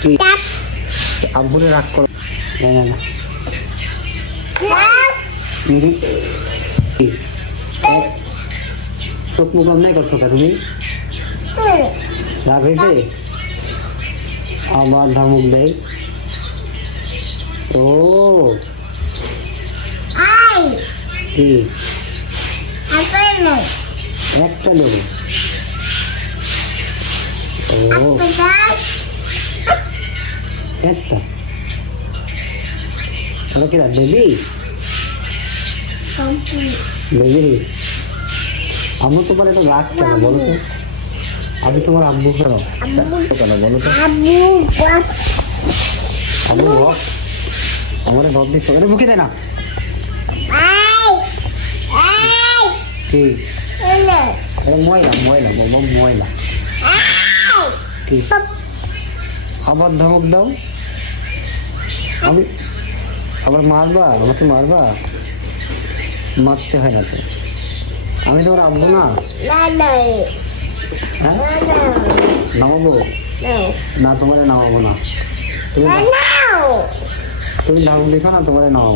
কি আব্বুরে রাগ করো না না না চোখ মুখ অন্যায় করছো কা তুমি রাগ হয়েছে আবার ধমক দেয় ও কি একটা দেবো ও একটা তাহলে কি রাখ বেবি বেবি আম্মু তোমার এটা রাগ কেন বলো তো আমি তোমার আব্বু কেন কেন বলো তো আব্বু ভক আমার ভক দিচ্ছ কেন মুখে দেয় না কি ময়লা ময়লা বাবা ময়লা কি আবার ধমক দাও আমি আবার মারবা আমাকে মারবা মারতে হয় না তো আমি তোমার আব্বু না হ্যাঁ নামাবো না তোমাদের নামাবো না তুমি ধমক দিছো না তোমাদের নামাবো